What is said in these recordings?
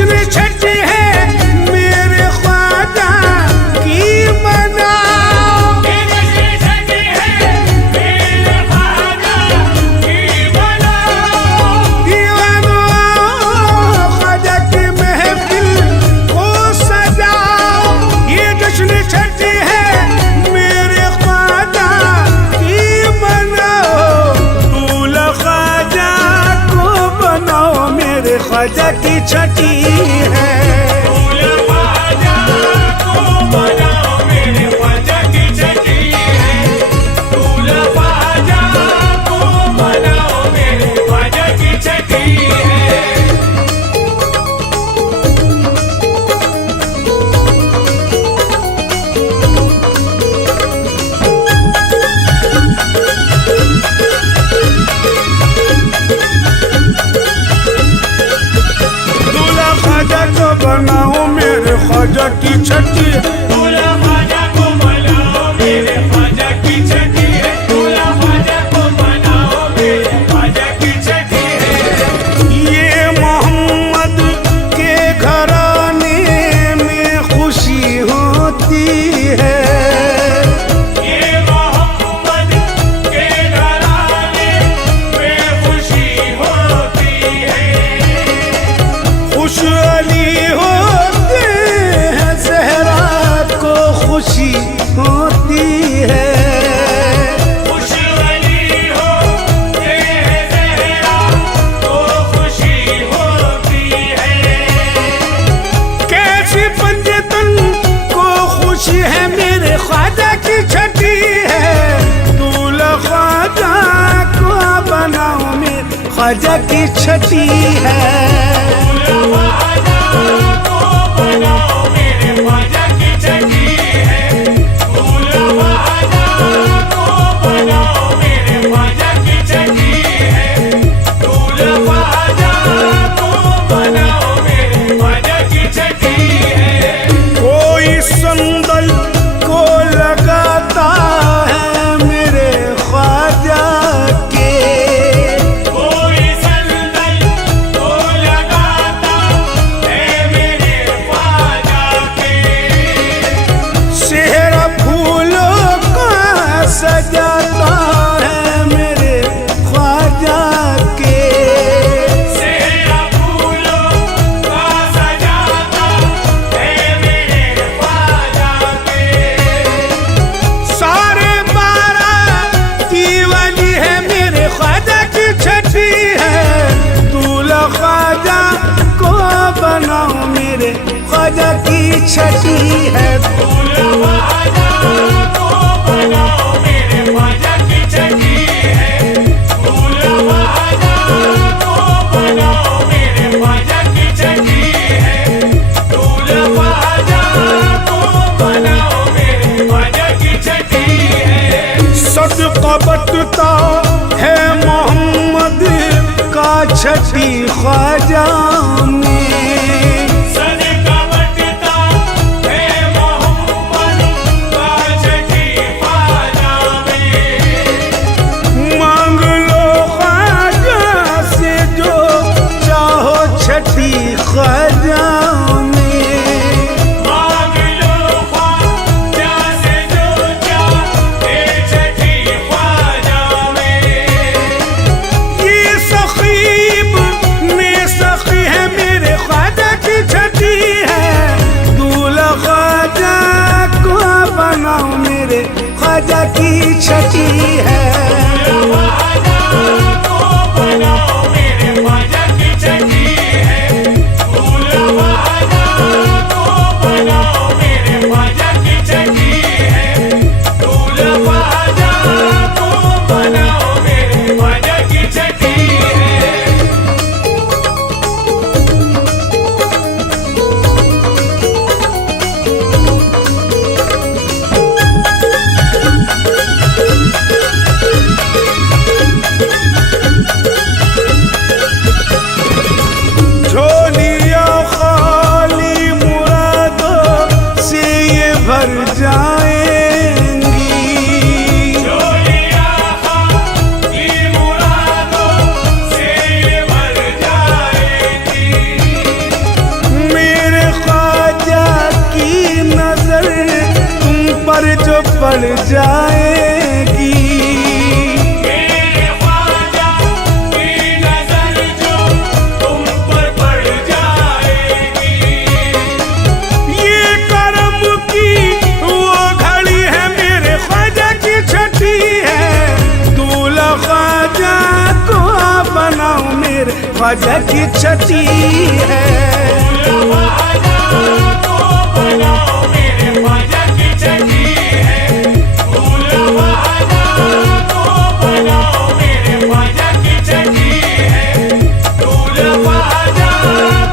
जश्न छठी है मेरे ख्वाजा की मनाओ। ये जश्न छठी है मेरे ख्वाजा की मनाओ। दीवानो ख्वाजा की महफिल को सजाओ। ये जश्न छठी है मेरे ख्वाजा की मनाओ। दूल्हा ख्वाजा को बनाओ मेरे ख्वाजा की छठी है। दूल्हा ख्वाजा को बनाओ मेरे ख्वाजा की छठी है। दूल्हा ख्वाजा को बनाओ मेरे ख्वाजा की छठी है। दूल्हा ख्वाजा को बनाओ मेरे ख्वाजा की छठी है। दूल्हा ख्वाजा को बनाओ मेरे ख्वाजा की छठी है। दूल्हा ख्वाजा को बनाओ मेरे ख्वाजा की छठी है। ये मोहम्मद के घराने में खुशी होती है। ये मोहम्मद के घराने में खुशी होती है। खुश अली होते हैं ज़हरा को खुशी होती है। खुश अली होते हैं ज़हरा को खुशी होती है। कैसी पंजतन को खुशी है मेरे ख्वाजा की छठी है। दूल्हा ख्वाजा को बनाओ मेरे ख्वाजा की छठी है। दूल्हा ख्वाजा को बनाओ मेरे ख्वाजा की छठी है। दूल्हा ख्वाजा को बनाओ मेरे ख्वाजा की छठी है। दूल्हा ख्वाजा को बनाओ मेरे ख्वाजा की छठी है। कोई संदल को लगाता है मेरे ख्वाजा के। कोई संदल को लगाता है मेरे ख्वाजा के। सेहरा फूलों का सजाता है मेरे ख्वाजा के। सेहरा फूलों का सजाता है मेरे ख्वाजा के। सारे बाराती वाली है मेरे ख्वाजा की छठी है। दूल्हा ख्वाजा को बनाओ मेरे ख्वाजा की छठी है। दूल्हा ख्वाजा को बनाओ मेरे ख्वाजा की छठी है। दूल्हा ख्वाजा को बनाओ मेरे ख्वाजा की छठी है। दूल्हा ख्वाजा को बनाओ मेरे ख्वाजा की छठी है। सदका बटता है मोहम्मद का छठी ख्वाजा में। सदका बटता है मोहम्मद का छठी ख्वाजा पड़ जाएगी। मेरे ख्वाजा की नजर जो तुम पर पड़ जाएगी। ये करम की वो घड़ी है मेरे ख्वाजा की छठी है, दूल्हा ख्वाजा को बनाओ मेरे ख्वाजा की छठी है। ख्वाजा को बनाओ मेरे ख्वाजा की छठी है। ख्वाजा को बनाओ मेरे ख्वाजा की छठी है। ख्वाजा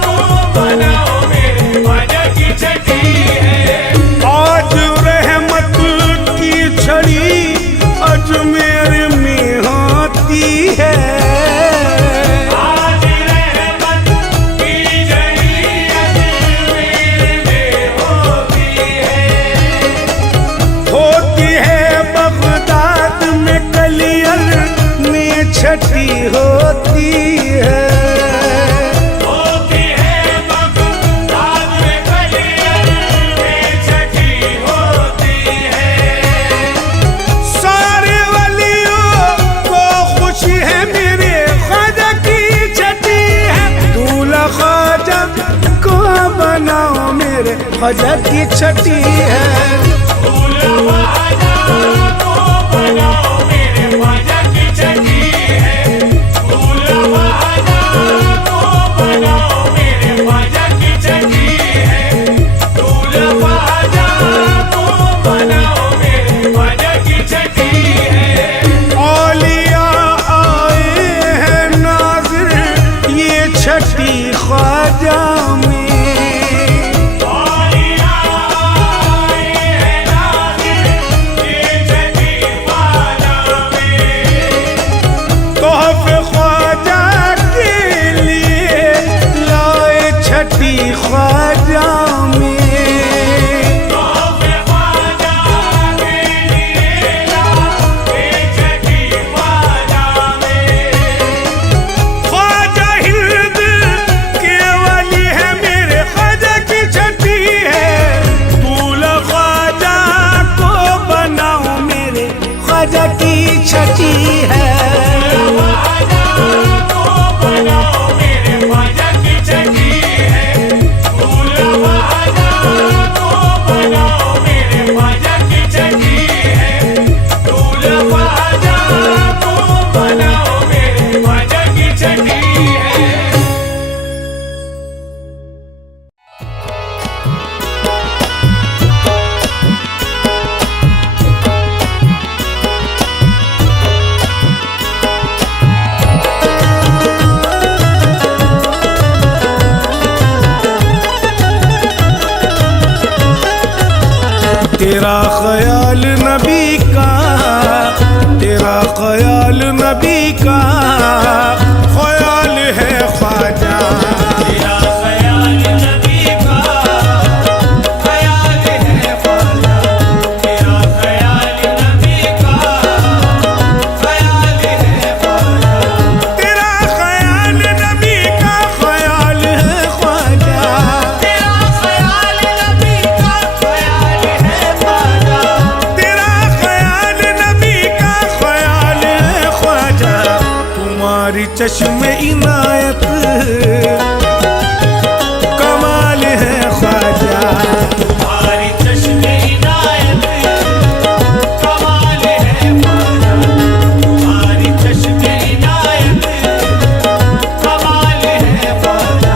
को बनाओ मेरे ख्वाजा की छठी है। आज रहमत की छड़ी अजमेर में होती है। आज रहमत की जड़ी अजमेर में होती है बगदाद में कलियर में छठी होती है। होती है बगदाद में कलियर में छठी होती है। सारे वलियों को खुशी है मेरे ख्वाजा की छठी है, दूल्हा ख्वाजा को बनाओ मेरे ख्वाजा की छठी है। ख्वाजा को बनाओ मेरे ख्वाजा की छठी है। ख्वाजा को बनाओ मेरे ख्वाजा की छठी है। ख्वाजा को बनाओ मेरे ख्वाजा की छठी है। औलिया आए हैं नाज़िर ये छठी ख्वाजा में। तोहफे ख्वाजा के लिए लाए छठी ख्वाजा में। ख्वाजा हिंद के वाली है मेरे ख्वाजा की छठी है, दूल्हा ख्वाजा को बनाओ मेरे ख्वाजा की छठी है। तेरा ख्याल नबी का, तेरा ख्याल नबी का ख्याल है ख्वाजा। तेरा ख्याल नबी का ख्याल है ख्वाजा। तेरा ख्याल नबी का ख्याल है ख्वाजा। तेरा ख्याल नबी का ख्याल है ख्वाजा। तेरा ख्याल नबी का ख्याल है ख्वाजा। तेरा ख्याल नबी का ख्याल है ख्वाजा। तुम्हारी चश्मे इनायत कमाल है ख्वाजा। तुम्हारी चश्मे इनायत कमाल है ख्वाजा। तुम्हारी चश्मे इनायत कमाल है ख्वाजा।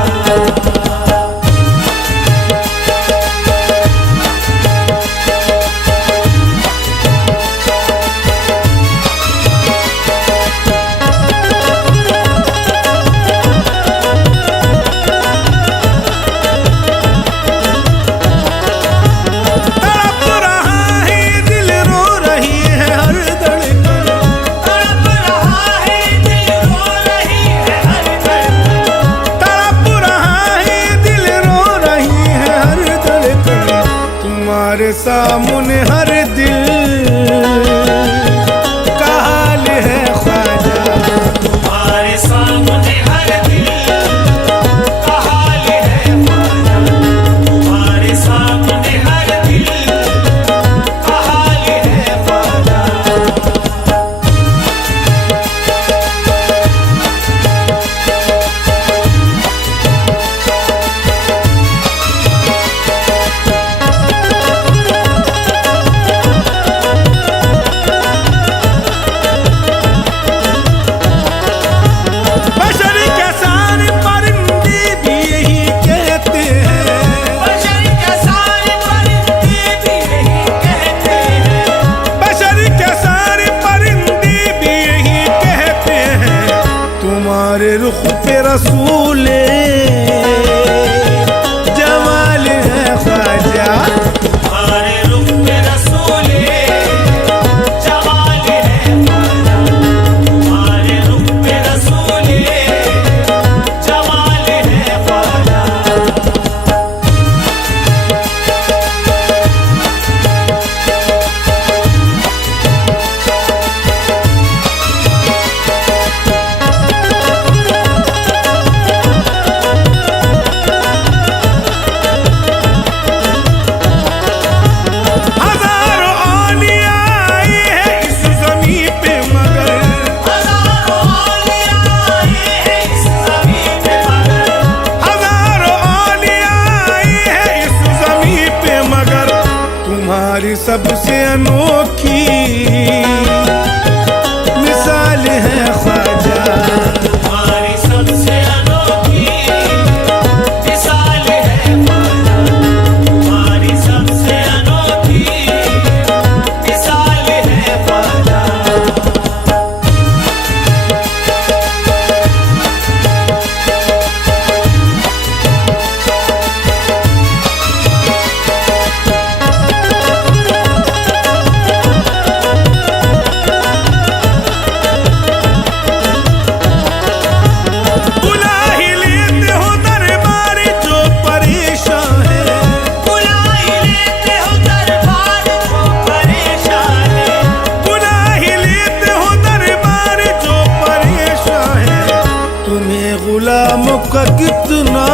तड़प रहा है दिल रो रही है हर धड़कन। तड़प रहा है दिल रो रही है हर धड़कन। तड़प रहा है दिल रो रही है हर धड़कन। तुम्हारे सामने हर दिल का हाल है ख्वाजा। तुम्हारे सामने हर दिल का हाल है ख्वाजा। तुम्हारे सामने हर दिल का हाल है सबसे अनोखी मिसाल है ख्वाजा। तुम्हारी सबसे अनोखी मिसाल है ख्वाजा। तुम्हारी सबसे अनोखी मिसाल है ख्वाजा। बुला ही लेते हो दरबार जो परेशान है। बुला ही लेते हो दरबार जो परेशान है। बुला ही लेते हो दरबार जो परेशान है। तुम्हें गुलामों का कितना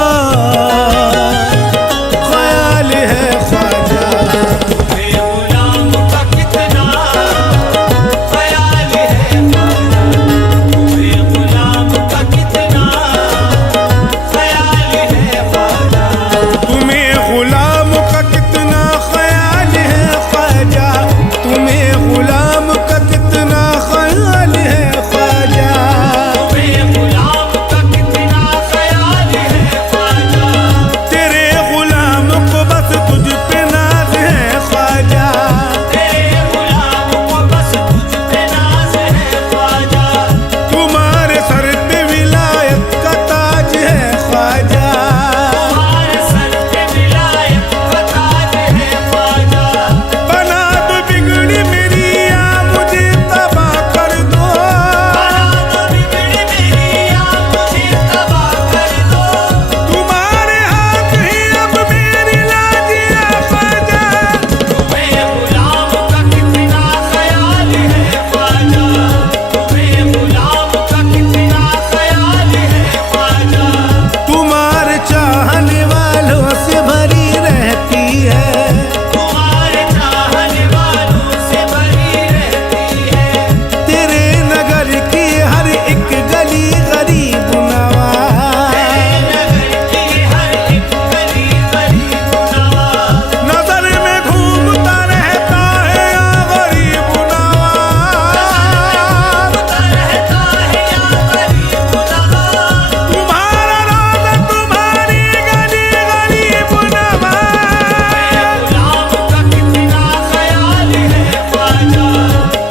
ख्याल है ख्वाजा। तुम्हें गुलाम का कितना ख्याल है ख्वाजा। तुम्हें गुलाम का कितना ख्याल है ख्वाजा। तुम्हें गुलाम का कितना ख्याल है ख्वाजा। तुम्हें गुलाम का कितना ख्याल है ख्वाजा। तुम्हें गुलाम का कितना ख्याल है ख्वाजा। तेरे गुलाम को बस तुझ पे नाज है ख्वाजा। तेरे गुलाम को बस तुझ पे नाज है ख्वाजा। तुम्हारे सर पे विलायत का ताज है ख्वाजा। तुम्हारे सर पे विलायत का ताज है ख्वाजा। बना दो बिगड़ी मेरी या मुझे तबाह कर दो। बना दो बिगड़ी मेरी या मुझे तबाह कर दो। तुम्हारे हाथ ही अब मेरी लाजिया ख्वाजा। तुम्हें गुलाम का कितना ख्याल है ख्वाजा। तुम्हें गुलाम का कितना ख्याल है ख्वाजा। तुम्हारे चाहने वालों से भरी रहती है। तुम्हारे चाहने वालों से भरी रहती है। तेरे नगर की हर एक गली गरीब नवाज। तेरे नगर की हर एक गली गरीब नवाज। नजर में घूमता रहता है या गरीब नवाज। घूमता रहता है या गरीब नवाज। तुम्हारा रोज़ा तुम्हारी गली गरीब नवाज। गुलाम का कितना ख्याल है ख्वाजा।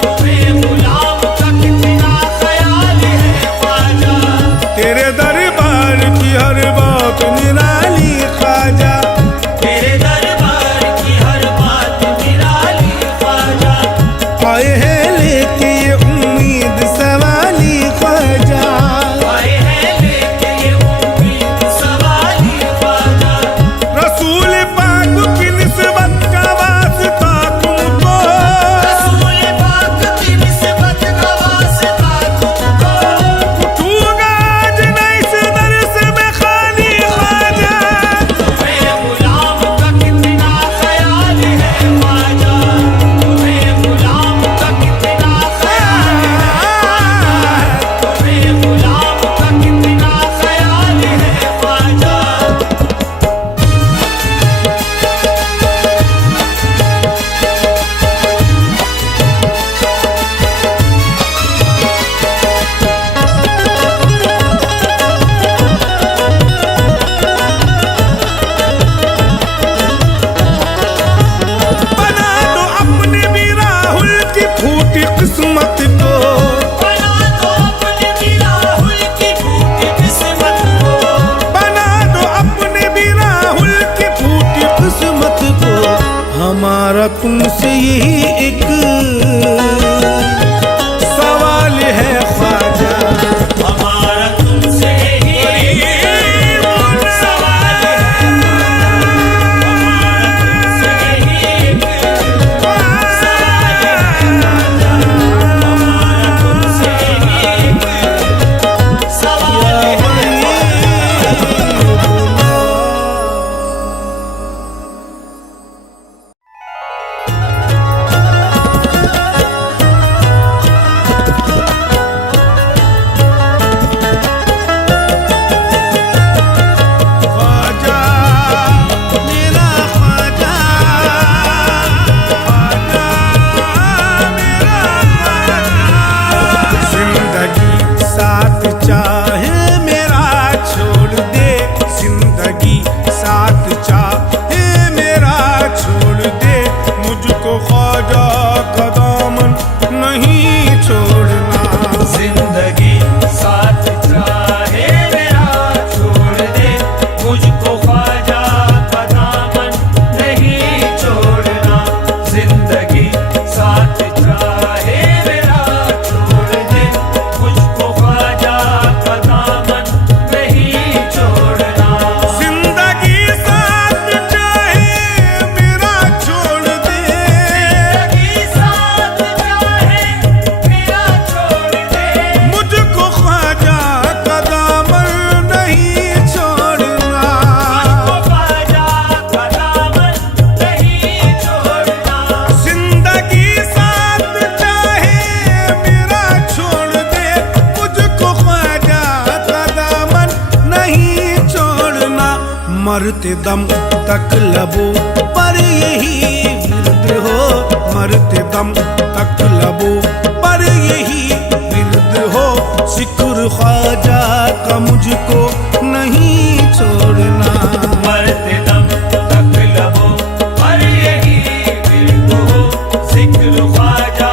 तुम्हें गुलाम का कितना ख्याल है ख्वाजा। तेरे दरबार की हर बात निराली ख्वाजा। तेरे दरबार की हर बात निराली ख्वाजा। आए हैं लेके ये उम्मीद सवाली ख्वाजा। आए हैं लेके ये उम्मीद सवाली ख्वाजा। रसूल पाक की निस्बत का वास्ता तुमको। रसूल पाक की निस्बत का वास्ता तुमको। उठूंगा आज नहीं इस दर से मैं खाली ख्वाजा। तुम्हें गुलाम का कितना ख्याल है ख्वाजा। तुम्हें गुलाम का कितना ख्याल है ख्वाजा। तुम्हें गुलाम का कितना ख्याल है ख्वाजा। बना दो अपने भी राहुल की फूटी किस्मत को। बना दो अपने भी राहुल की फूटी किस्मत को। बना दो अपने भी राहुल की फूटी किस्मत को। हमारा तुमसे यही एक सवाल है ख्वाजा। हमारा तुमसे यही सवाल है। हमारा तुमसे यही सवाल है। हमारा तुमसे यही सवाल है। मरते दम तक लबों पर यही विरद हो, मरते दम तक लबों पर यही विरद हो। जिक्र ख्वाजा का मुझको नहीं छोड़ना, मरते दम तक लबों पर यही विरद हो। जिक्र ख्वाजा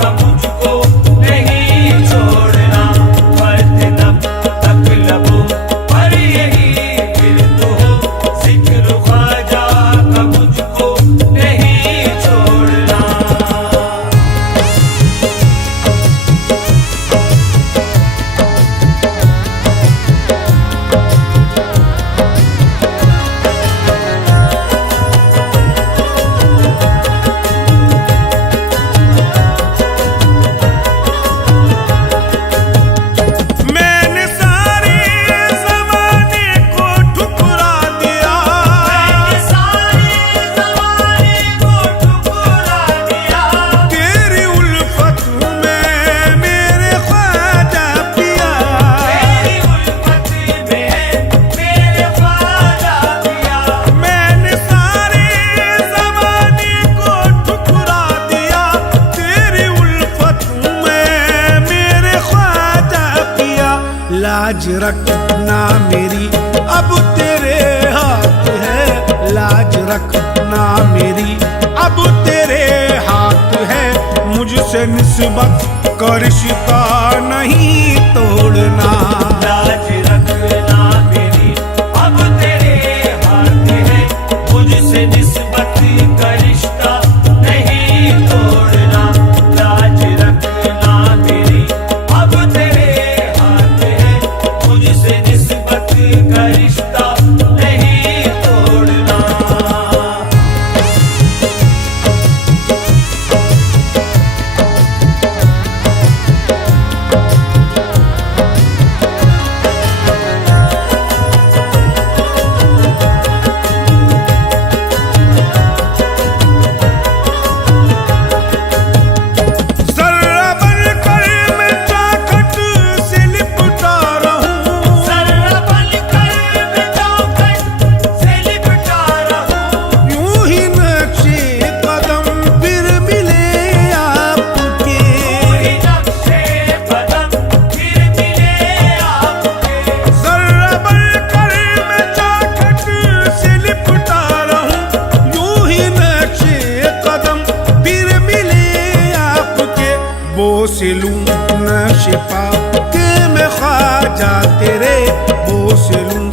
का मुझको नहीं छोड़ना, मरते दम तक लबों पर यही विरद हो। जिक्र ख्वाजा का मुझको नहीं छोड़ना। मैंने सारे ज़माने को ठुकरा दिया, मैंने सारे ज़माने को ठुकरा दिया। तेरी उल्फत में मेरे ख्वाजा पिया, तेरी उल्फत में मेरे ख्वाजा पिया। मैंने सारे ज़माने को ठुकरा दिया, तेरी उल्फत में मेरे ख्वाजा पिया। लाज रखना मेरी अब तेरे हाथ है, लाज रखना मेरी अब तेरे हाथ है। मुझसे निस्बत का रिश्ता नहीं तोड़ना, लाज रखना मेरी अब तेरे हाथ है। मुझसे निस्बत का रिश्ता नहीं तोड़ना, लाज रखना मेरी अब तेरे हाथ है। मुझसे निस्बत का रिश्ता नहीं तोड़ना। जर्रा बनकर मैं चौखट से लिपटा रहूं, जर्रा बनकर मैं चौखट से लिपटा रहूं। यूं ही नक्शे कदम फिर मिले आपके, कोई नक्शे कदम फिर मिले आपके। जर्रा बनकर मैं चौखट से लिपटा रहूं, यूं ही नक्शे कदम फिर मिले आपके। बोस लूं नक्शे पा के मैं ख्वाजा तेरे, बोस लूं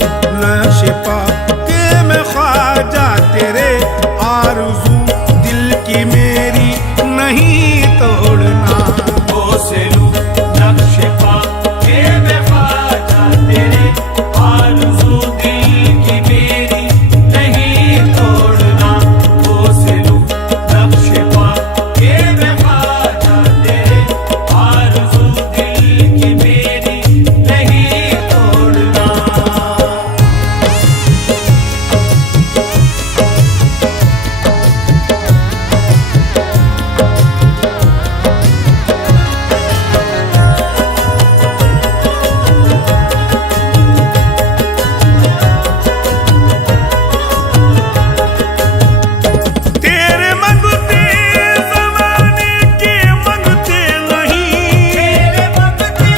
नक्शे पा के मैं ख्वाजा तेरे। आरज़ू दिल की मेरी नहीं तोड़ना, बोसलू नक्शे पा के मैं ख्वाजा तेरे। आरज़ू दिल की मेरी नहीं तोड़ना, बोसलू नक्शे पा के मैं ख्वाजा तेरे। आरज़ू दिल की मेरी नहीं तोड़ना। तेरे मंगते ज़माने के मंगते नहीं, तेरे मंगते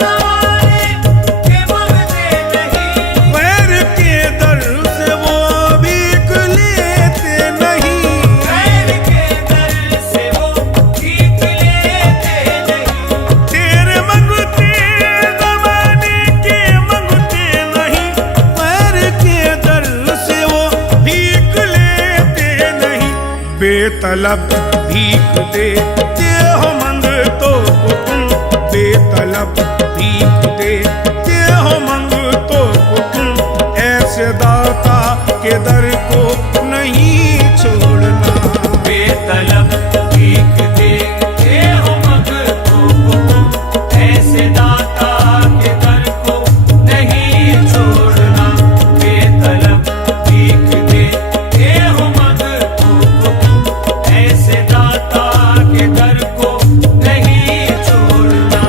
ज़माने के मंगते नहीं। गैर के दर से वो भीख लेते नहीं। गैर के दर से वो भीख लेते नहीं। तेरे मंगते ज़माने के मंगते नहीं, गैर के दर से वो भीख लेते नहीं। बेतलब भीख देते हो मंगतों को तुम, बेतलब भीख देते हो मंगतों को तुम। ऐसे दाता के दर को नहीं छोड़ना, बेतलब भीख देते हो मंगतों को तुम। ऐसे दाता के दर को नहीं छोड़ना, बेतलब भीख देते हो मंगतों को तुम। ऐसे दाता के दर को नहीं छोड़ना।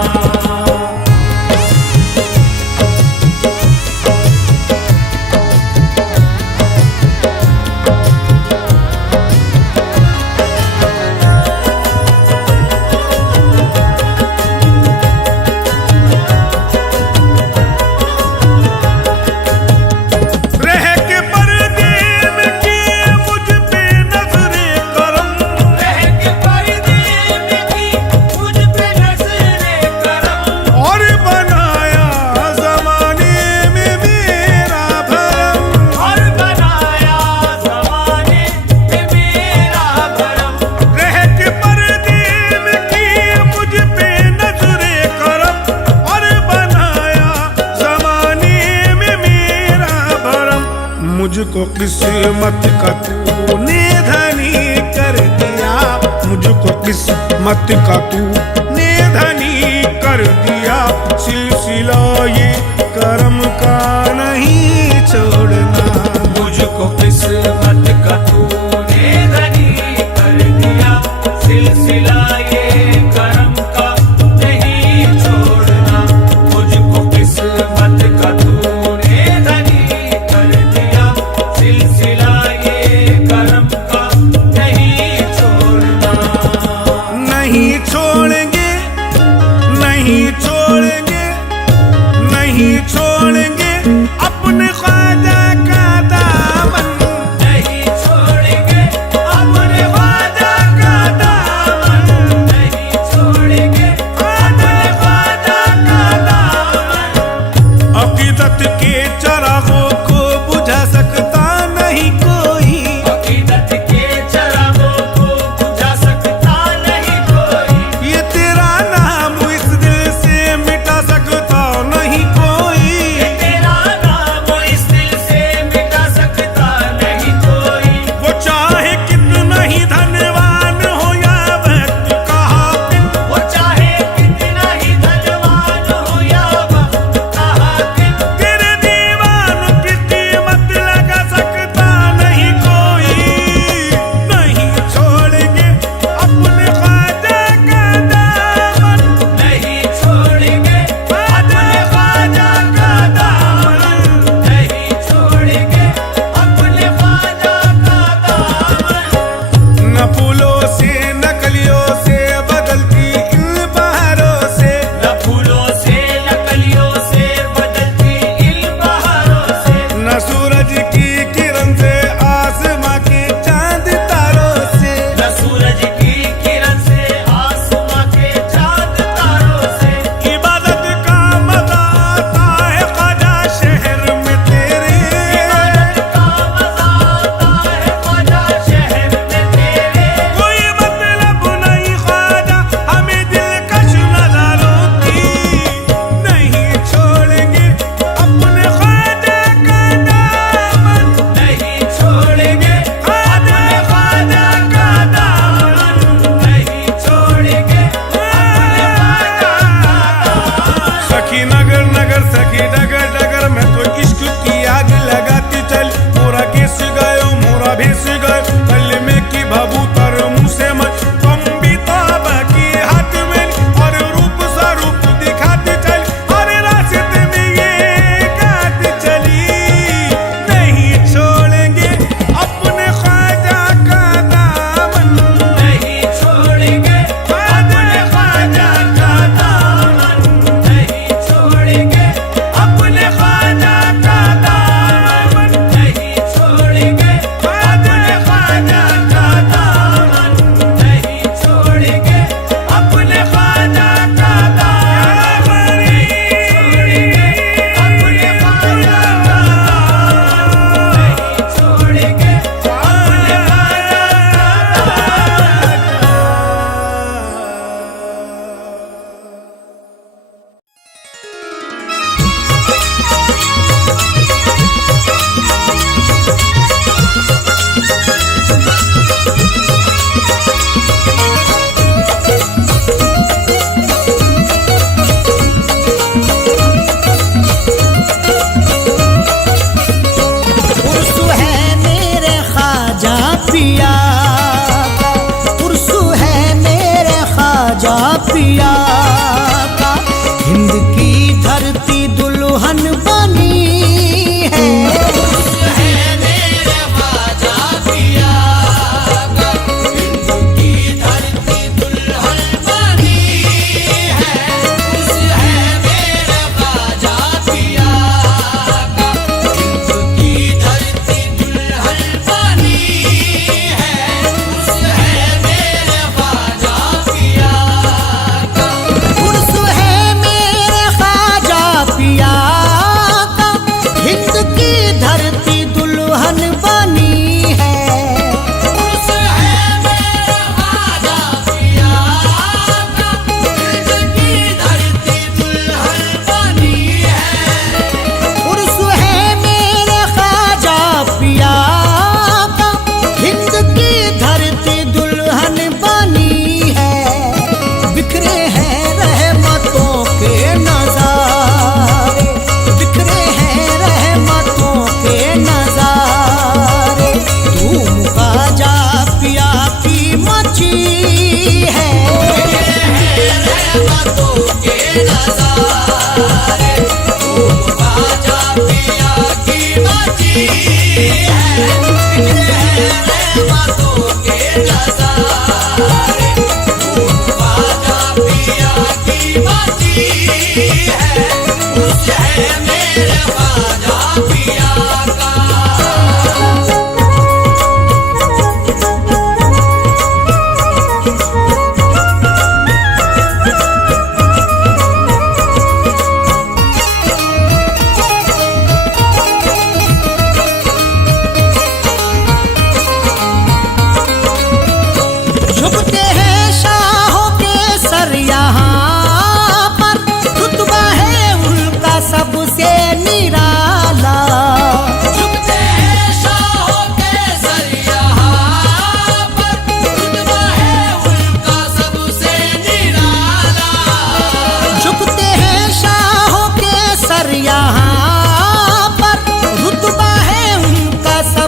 मुझको किस्मत का तूने धनी कर दिया, मुझको किस्मत का तूने धनी कर दिया। सिलसिला ये करम का नहीं छोड़ना, मुझको किस्मत का तूने धनी कर दिया, सिलसिला ये करम का नहीं छोड़ना। मुझको किस्मत का तूने धनी कर दिया, सिलसिला ये करम का नहीं छोड़ना। नहीं छोड़ेंगे, नहीं छोड़ेंगे, नहीं छोड़ेंगे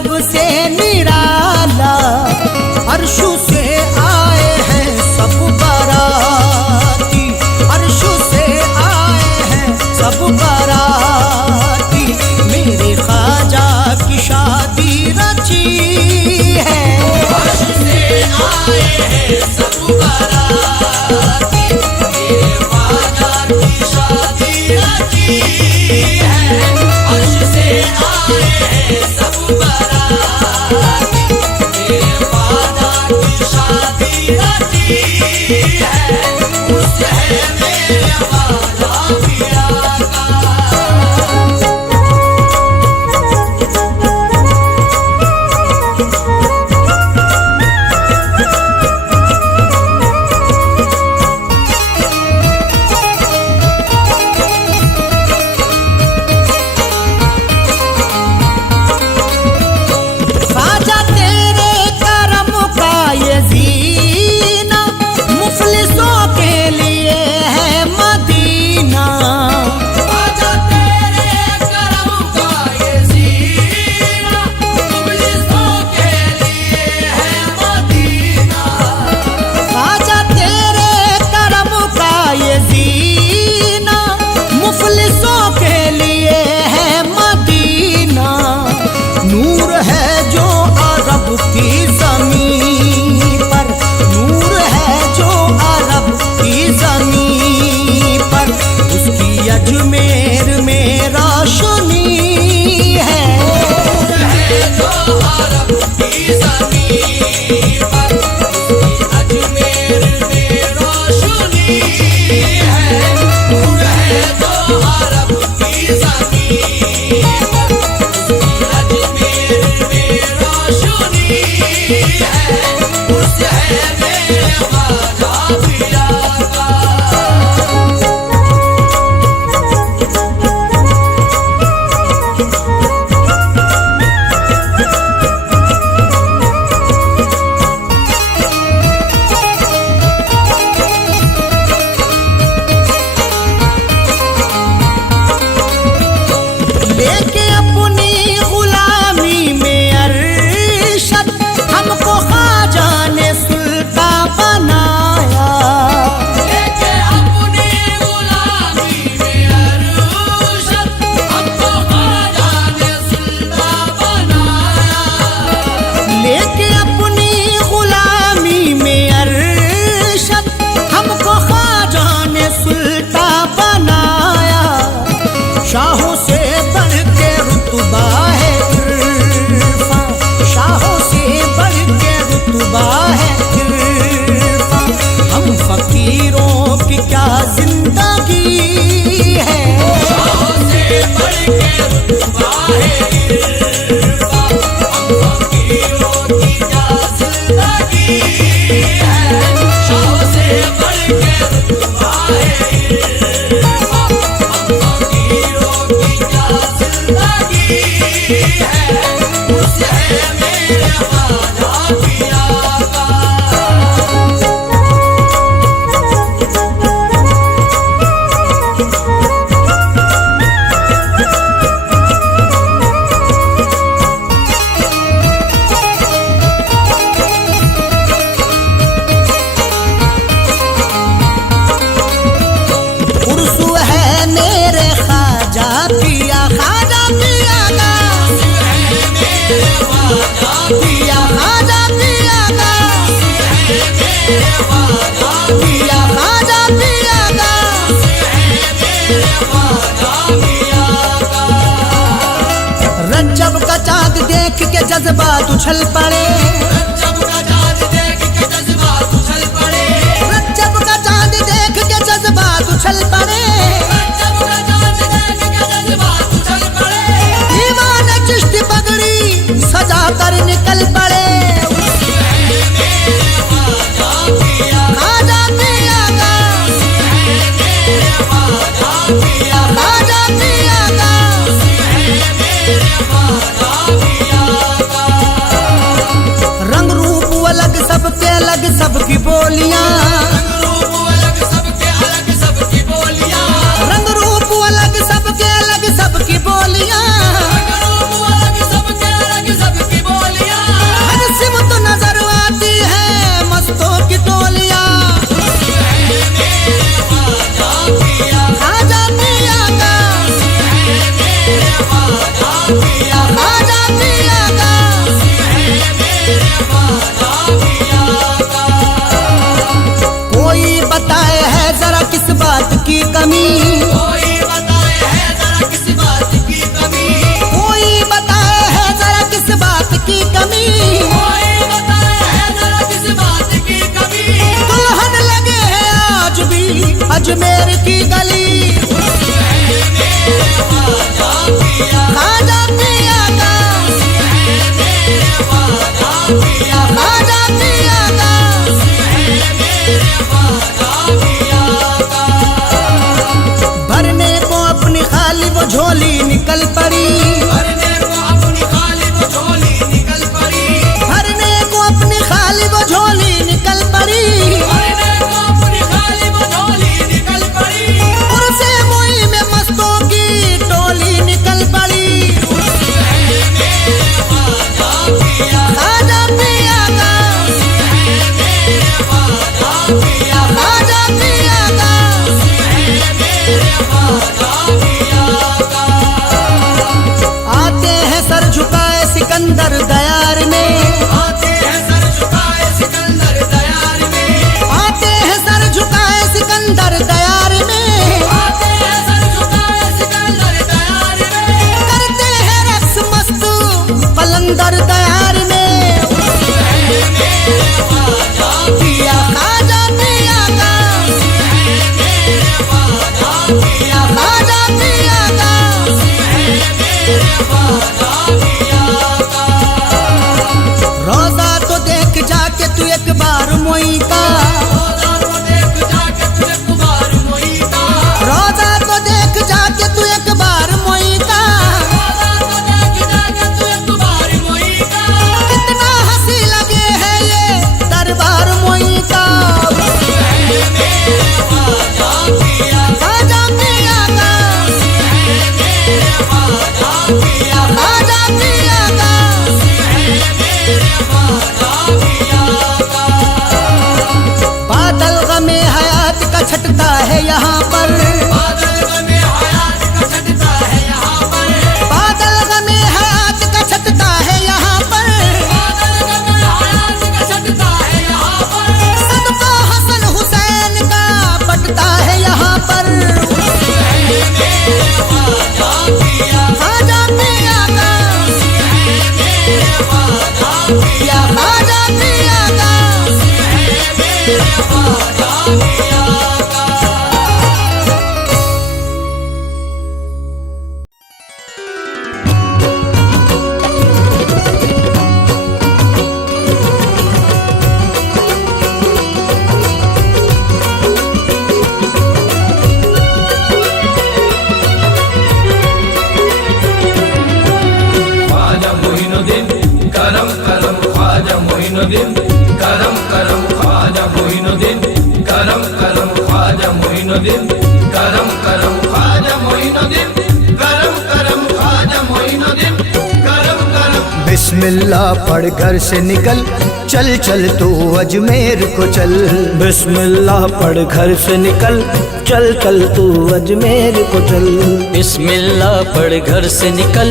सबसे निराला, अर्शु से आए हैं सब बाराती, अर्शु से आए हैं सब बाराती, मेरे ख्वाजा की शादी रची है। अर्श से आए हैं सब बाराती, मेरे ख्वाजा की शादी रची है। अर्श से आए हैं सब बाराती, मेरे ख्वाजा की शादी रची है। उससे है मेरे ख्वाजा पिया का। ख्वाजा तेरे करम का ये जीना, मुफलिसों के लिए है मदीना। ख्वाजा तेरे करम का ये जीना, मुफलिसों के लिए है मदीना। ख्वाजा तेरे करम का ये जीना, मुफलिसों के लिए है मदीना। नूर है जो अरब की ज़मीं पर, नूर है जो अरब की ज़मीं पर, उसकी अजमेर में रोशनी है। नूर है जो अरब की ज़मीं पर, उसकी अजमेर में रोशनी है। नूर है जो अरब की ज़मीं पर, उसकी अजमेर में रोशनी है। उससे है मेरे ख्वाजा पिया का। लेके अपनी गुलामी में अरशद, हमको ख्वाजा ने सुल्तान बनाया। लेके अपनी गुलामी में अरशद, हमको ख्वाजा ने सुल्तान बनाया। लेके अपनी गुलामी में अरशद, हमको ख्वाजा ने सुल्तान बनाया। शाहों से बढ़ के रुतबा है इरफान, शाहों से बढ़ के रुतबा है इरफान। हम फकीरों की क्या जिंदगी है। शाहों से बढ़ के रुतबा है इरफान, हम फकीरों की क्या जिंदगी है। शाहों से बढ़ के रुतबा है इरफान, हम फकीरों की क्या जिंदगी है। उससे है मेरे ख्वाजा पिया का। उर्सू है मेरे ख्वाजा पिया, ख्वाजा पिया का। ख्वाजा पिया, ख्वाजा पिया का। ख्वाजा पिया, ख्वाजा पिया का। ख्वाजा पिया का। रज्जब का चाँद देख के जज्बात उछल पड़े, रज्जब का चाँद देख के जज्बात उछल पड़े, रज्जब का चाँद देख के जज्बात उछल पड़े, रज्जब का चाँद देख के जज्बात उछल पड़े। दीवाने चिश्ती पगड़ी सजा कर निकल पड़े। ख्वाजा पिया का। ख्वाजा पिया का। ख्वाजा पिया का। रंग रूप अलग सबके अलग सबकी बोलियां, रंग रूप अलग सबके अलग सबकी बोलियां, रंग रूप अलग सबके अलग सबकी बोलियां, रंग रूप अलग सबके अलग सबकी कमी, कोई बताए है जरा किस बात की कमी, कोई बताए है जरा किस बात की कमी, कोई बताए है जरा किस बात की कमी। दुल्हन लगे हैं आज भी अजमेर की गली, खाजा पिया का, खाजा पिया का, भरने को अपनी खाली वो झोली निकल पड़ी, भरने को अपनी खाली वो झोली निकल पड़ी, भरने को अपनी खाली वो झोली निकल पड़ी, भरने को अपनी खाली वो झोली निकल पड़ी। उर्से मोई में मस्तों की टोली निकल पड़ी, खाजा पिया का, खाजा पिया का, आते हैं सर झुकाए सिकंदर दयार में, आते हैं सर झुकाए सिकंदर दयार में, आते हैं सर झुकाए सिकंदर दयार में, आते हैं सर झुकाए सिकंदर दयार में, करते हैं रक्स मस्त कलंदर दयार में। पिया खाजा पिया का, खाजा पिया का, रोजा तो देख जाके तू एक बार मोई का, रोजा तो देख जाके तू एक बार मोई का, रोजा तो देख जाके तू एक बार मोई का, रोजा तो देख जाके तू एक बार मोई का। कितना हंसी लगे है ये दरबार मोई का, खाजा पिया का, खाजा पिया का, बादल गमे हयात का छटता है यहाँ पर, बादल गमे हयात का छटता है यहाँ पर, बादल गमे हयात का छटता है यहाँ पर, बादल गमे हयात का छटता है यहाँ पर। सदका हसन हुसैन का बटता है यहाँ पर, खाजा पिया का, या खाजा पिया का। ख्वाजा मोइनुद्दीन करम करम, ख्वाजा मोइनुद्दीन करम करम, ख्वाजा मोइनुद्दीन करम करम, ख्वाजा मोइनुद्दीन करम करम, ख्वाजा मोइनुद्दीन करम करम, ख्वाजा मोइनुद्दीन करम करम। बिस्मिल्लाह पढ़ घर से निकल, चल चल तू अजमेर को चल, बिस्मिल्लाह पढ़ घर से निकल, चल चल तू अजमेर को चल, बिस्मिल्लाह पढ़ घर से निकल,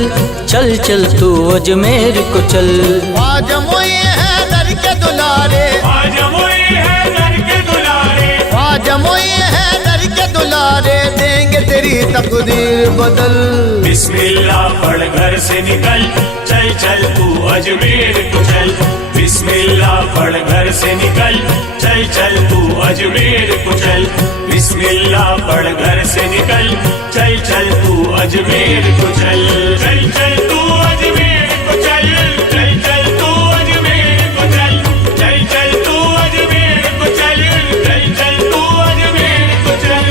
चल चल तू अजमेर को चल। ख्वाजा मोई है दर के दुलारे, आज मोई है घर के दुलारे, ख्वाजा मोई है दर के दुलारे, देंगे तेरी तकदीर बदल। बिस्मिल्लाह पढ़ घर से निकल, चल चल तू अजमेर को चल, बिस्मिल्लाह पढ़ घर से निकल, चल चल तू अजमेर को चल, बिस्मिल्लाह पढ़ घर से निकल, चल चल तू अजमेर को चल, चल चल तू अजमेर को चल, चल चल तू अजमेर को चल, चल चल तू अजमेर को चल, चल चल तू अजमेर को चल।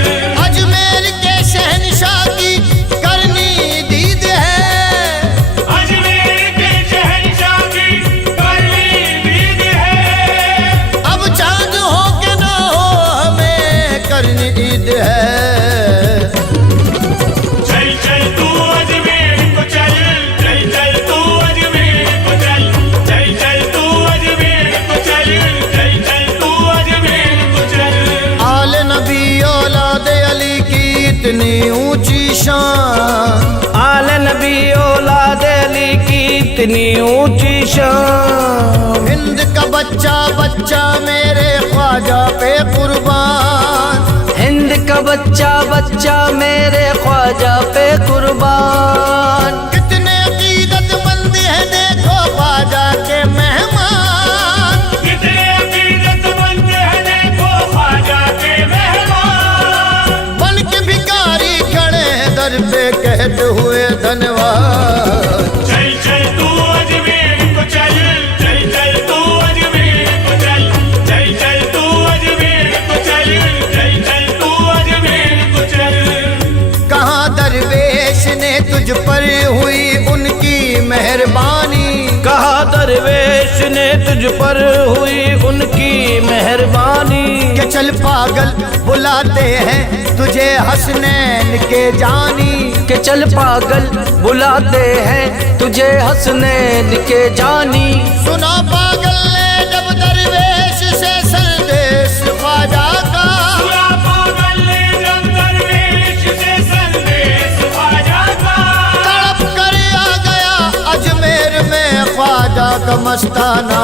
अजमेर के शहंशाह की करनी दीद है, अजमेर के शहंशाह की करनी दीद है, अब चांद हो के ना हो हमें करनी ईद है। चल चल तू अजमेर को चल, चल चल तू अजमेर को चल, चल चल तू अजमेर को चल, चल चल तू अजमेर को चल। आल नबी औलाद अली की इतनी ऊंची शान, आल नबी औलाद अली की इतनी ऊंची शान, हिंद का बच्चा बच्चा मेरे ख्वाजा पे कुर्बान, हिंद का बच्चा बच्चा मेरे ख्वाजा पे कुर्बान। कितने अकीदतमंद हैं देखो ख्वाजा के मेहमान, कितने अकीदतमंद हैं देखो ख्वाजा के मेहमान। बन के भिखारी खड़े हैं दर पे कहते हुए धन्यवाद। चल चल तू अजमेर को चल, चल चल तू अजमेर को चल, चल चल तू अजमेर को चल, चल चल तू अजमेर को चल। कहाँ दरवेश ने तुझ पर हुई उनकी मेहरबानी, कहा दरवेश ने तुझ पर हुई उनकी मेहरबानी। के चल पागल बुलाते हैं तुझे हसनैन के जानी, के चल पागल बुलाते हैं तुझे हसनैन के जानी। सुना पागल ने जब दरवेश से संदेश ख्वाजा का, सुना पागल ने जब दरवेश से संदेश ख्वाजा का। तड़प कर आ गया अजमेर में ख्वाजा का मस्ताना।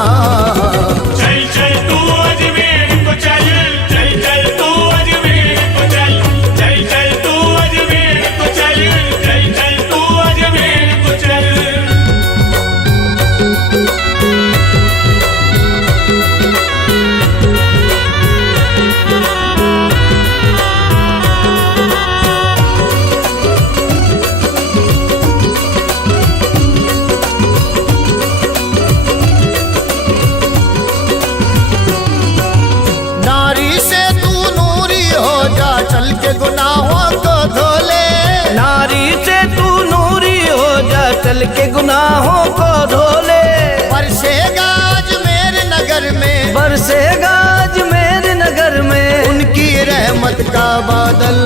चल चल तू अजमेर को चल, चल चल तू अजमेर को चल, चल चल तू अजमेर को चल, चल चल तू अजमेर को चल। नारी से तू नूरी हो जा चल के गुनाहों को धो ले, नारी से तू नूरी हो जा चल के गुनाहों को धो ले। बरसेगा अजमेर नगर में, बरसेगा अजमेर नगर में उनकी रहमत का बादल।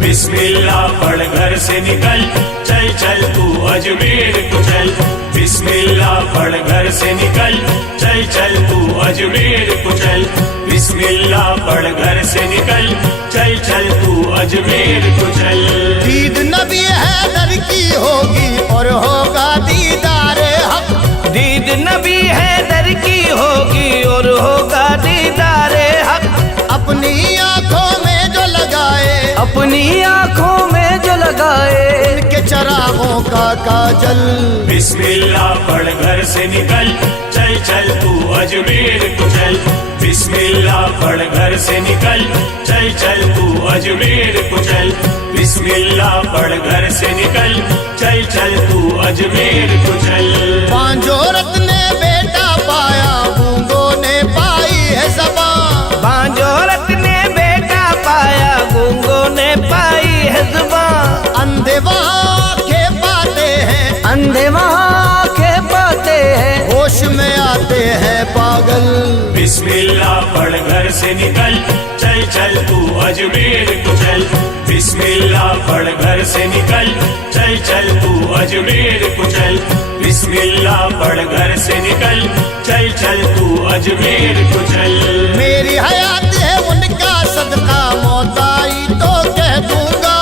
बिस्मिल्लाह पढ़ घर से निकल, चल चल तू अजमेर को चल। बिस्मिल्लाह पढ़ घर से निकल, चल चल तू अजमेर को चल। बिस्मिल्लाह पढ़ घर से निकल, चल चल तू अजमेर को चल। दीद नबी हैदर की होगी और होगा दीदारे हक, दीद नबी हैदर की होगी और होगा दीदारे हक। अपनी आंखों में जो लगाए, अपनी आंखों में जो लगाए उनके चरागों का काजल। बिस्मिल्लाह पढ़ घर से निकल, चल चल तू अजमेर को चल। बिस्मिल्लाह पढ़ घर से निकल, चल चल तू अजमेर को चल। बिस्मिल्लाह पढ़ घर से निकल, चल चल तू अजमेर को चल। बांजोरत ने बेटा पाया गूंगों ने पाई है ज़बान, बांजोरत ने बेटा पाया गूंगों ने पाई है जुबान। अंधे वहाँ के पाते हैं, अंधे वहाँ के पाते हैं होश में आते हैं पागल। बिस्मिल्लाह पढ़ घर से निकल, चल चल तू अजमेर को चल। बिस्मिल्लाह पढ़ घर से निकल, चल चल तू अजमेर को चल। बिस्मिल्लाह पढ़ घर से निकल, चल चल तू अजमेर को चल। मेरी हयात है उनका सदका मौत आई तो कह दूंगा,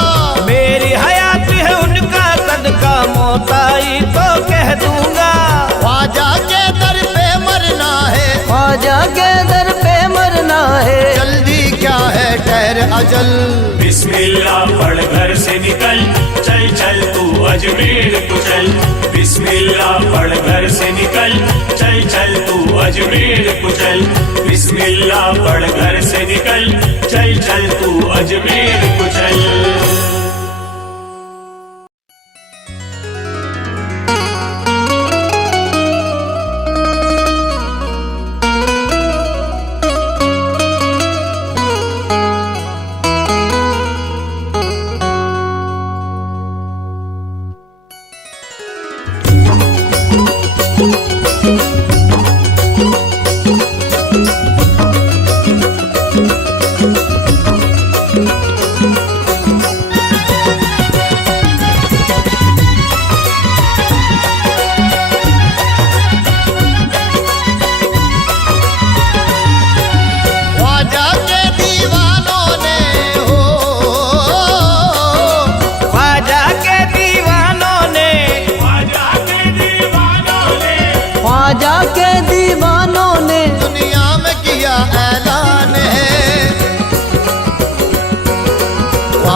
मेरी हयात है उनका सदका मौत आई तो कह दूंगा। ख्वाजा के दर पे मरना है, ख्वाजा के दर पे मरना है जल्दी क्या है ठहर अजल। बिस्मिल्लाह पढ़ घर से निकल, चल चल तू अजमेर को चल। बिस्मिल्लाह पढ़ घर से निकल, चल चल तू अजमेर को चल। बिस्मिल्लाह पढ़ घर से निकल, चल चल तू अजमेर को चल।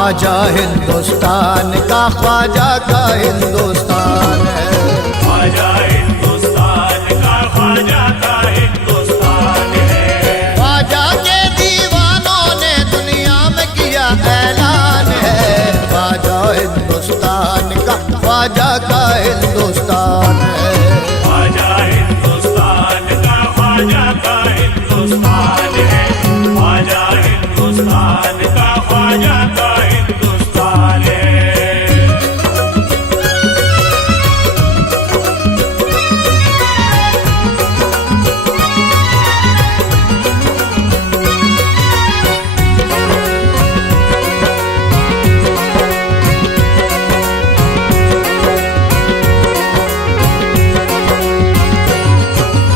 ख्वाजा हिंदुस्तान का, ख्वाजा का हिंदुस्तान है। ख्वाजा हिंदुस्तान का, ख्वाजा का हिंदुस्तान है। ख्वाजा के दीवानों ने दुनिया में किया ऐलान है, ख्वाजा हिंदुस्तान का, ख्वाजा का हिंदुस्तान है। ख्वाजा हिंदुस्तान का, ख्वाजा का हिंदुस्तान है। ख्वाजा हिंदुस्तान का, ख्वाजा का हिंदुस्तान है।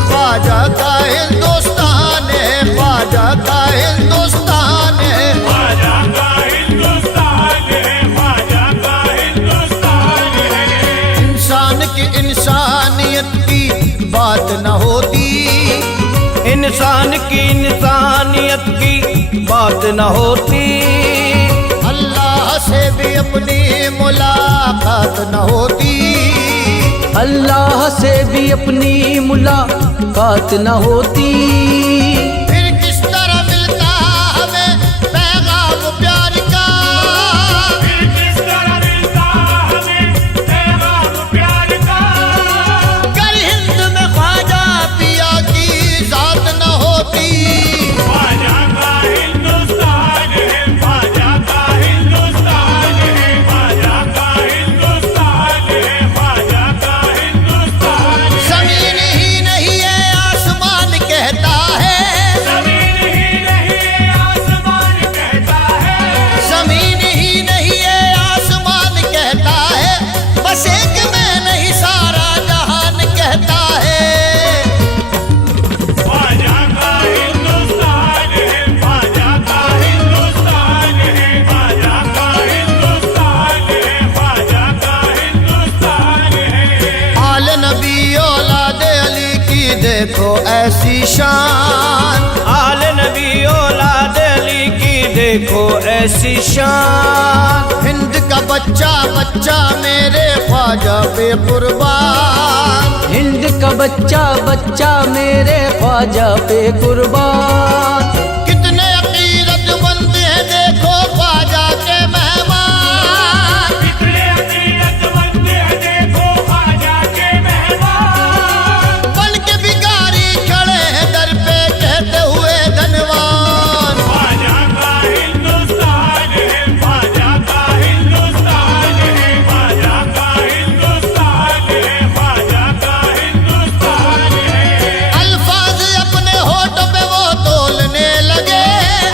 ख्वाजा का हिंदुस्तान है, ख्वाजा का हिंदुस्तान है। ख्वाजा का हिंदुस्तान है, ख्वाजा का हिंदुस्तान है। इंसान की इंसानियत की बात न होती, इंसान की इंसानियत की बात न होती, अल्लाह से भी अपनी मुलाकात न होती। अल्लाह से भी अपनी मुलाकात न होती। फिर किस तरह मिलता हमें पैगाम प्यार का, फिर किस तरह मिलता हमें पैगाम प्यार का। कर हिंद में ख्वाजा पिया की जात न होती। ख्वाजा का हिंदुस्तान है, ख्वाजा का हिंदुस्तान है। ख्वाजा का हिंदुस्तान है, ख्वाजा का हिंदुस्तान है। जमीन ही नहीं है आसमान कहता है, जमीन ही नहीं है आसमान कहता है। जमीन ही नहीं है आसमान कहता है, बस एक मैं नहीं सारा जहान कहता है। ख्वाजा का हिंदुस्तान है, ख्वाजा का हिंदुस्तान है। ख्वाजा का हिंदुस्तान है, ख्वाजा का हिंदुस्तान है। आल नबी औलाद अली की देखो ऐसी शान, आल नबी औलाद अली की देखो ऐसी शान। हिंद का बच्चा बच्चा मेरे ख्वाजा पे कुर्बान। हिंद का बच्चा बच्चा मेरे ख्वाजा पे कुर्बान। कितने अकीदतमंद हैं देखो ख्वाजा के मेहमान। कितने अकीदतमंद हैं देखो ख्वाजा के मेहमान। बन के भिखारी खड़े हैं दर पे कहते हुए धनवान। ख्वाजा का हिंदुस्तान है, ख्वाजा का हिंदुस्तान है। ख्वाजा का हिंदुस्तान है, ख्वाजा का हिंदुस्तान है। अल्फाज अपने होठों पे वो तोलने लगे,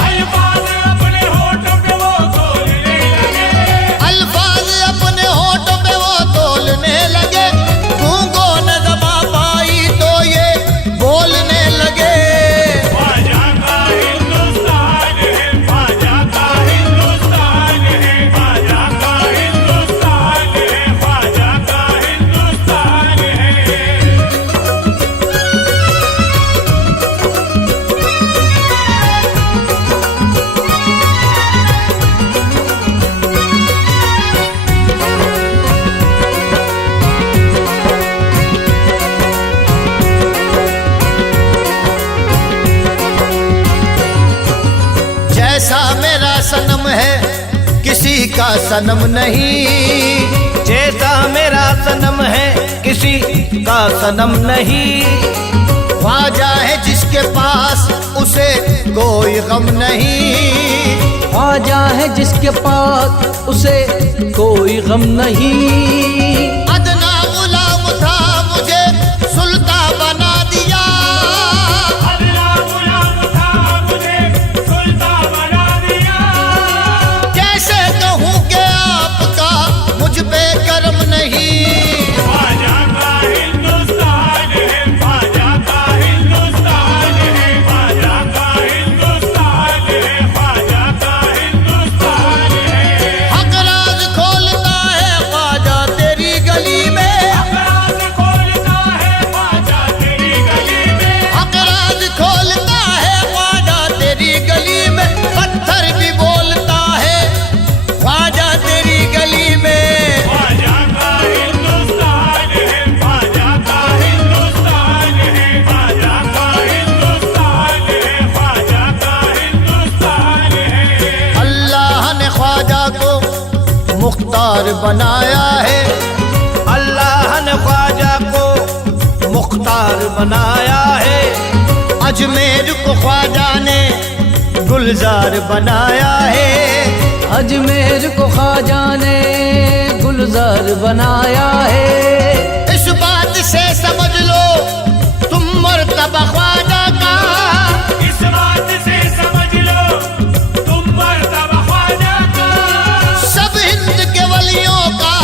अल्फाज अपने होठों पे वो तोलने लगे। अल्फाज अपने होठों पे वो तोलने लगे। गूंगों ने ज़बां पाई तो ये बोलने लगे। ख्वाजा का हिंदुस्तान है, ख्वाजा का हिंदुस्तान है। ख्वाजा का हिंदुस्तान है, ख्वाजा का हिंदुस्तान है। जैसा मेरा सनम है किसी का सनम नहीं, जैसा मेरा सनम है किसी का सनम नहीं। ख्वाजा है जिसके पास उसे कोई गम नहीं। ख्वाजा है जिसके पास उसे कोई गम नहीं। अदना गुलाम था मुझे सुल्तान बना दिया। अदना गुलाम था मुझे सुल्तान बना दिया। कैसे कहूँ कि आपका मुझ पे कर्म नहीं। ख्वाजा का हिंदुस्तान है, ख्वाजा का हिंदुस्तान है। ख्वाजा का हिंदुस्तान है, ख्वाजा का हिंदुस्तान है। हक राज खोलता है ख्वाजा तेरी गली। मुख्तार बनाया है। अल्लाह ने ख्वाजा को मुख्तार बनाया है। अजमेर को ख्वाजा ने गुलजार बनाया है। अजमेर को ख्वाजा ने गुलजार बनाया है। इस बात से समझ लो तुम मर्तबा ख्वाजा का, इस बात से समझ लो तुम मर्तबा ख्वाजा का। सब हिंद के वलियों का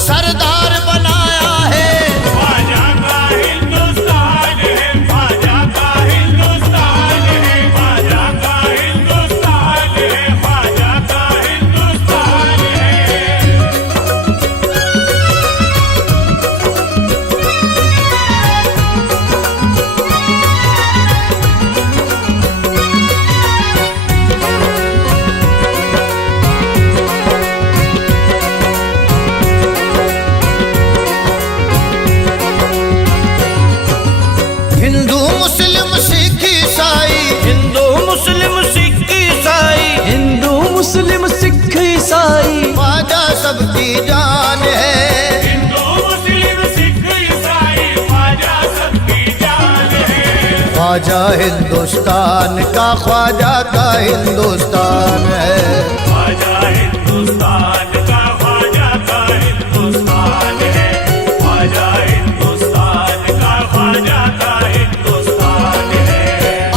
सरदार बनाया है। ख्वाजा का हिंदुस्तान है, ख्वाजा का हिंदुस्तान है, ख्वाजा का हिंदुस्तान है, ख्वाजा का हिंदुस्तान है। हिंदू मुस्लिम सिख ईसाई, हिंदू मुस्लिम सिख ईसाई, हिंदू मुस्लिम सिख ईसाई, ख्वाजा सबकी जान है। हिंदू मुस्लिम सिख ईसाई, ख्वाजा सबकी जान है। ख्वाजा हिंदुस्तान का, ख्वाजा का हिंदुस्तान है। ख्वाजा हिंदुस्तान का, ख्वाजा का हिंदुस्तान है। ख्वाजा हिंदुस्तान का, ख्वाजा का हिंदुस्तान है।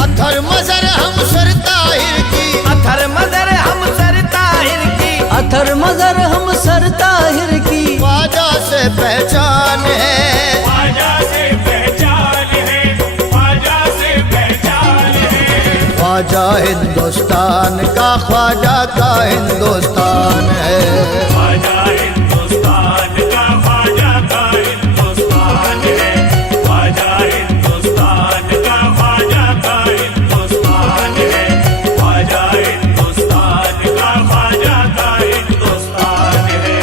अथर मजर हम सर ताहिर की, अथर मदर हम सर ताहिर की, अथर मजर हम सर ताहिर की, ख्वाजा से पहचान है। ख्वाजा से पहचान है, ख्वाजा से पहचान है। ख्वाजा हिंदुस्तान का, ख्वाजा का हिंदुस्तान है। ख्वाजा हिंदुस्तान का, ख्वाजा का हिंदुस्तान है। ख्वाजा हिंदुस्तान का, ख्वाजा का हिंदुस्तान है। ख्वाजा हिंदुस्तान का, ख्वाजा का हिंदुस्तान है।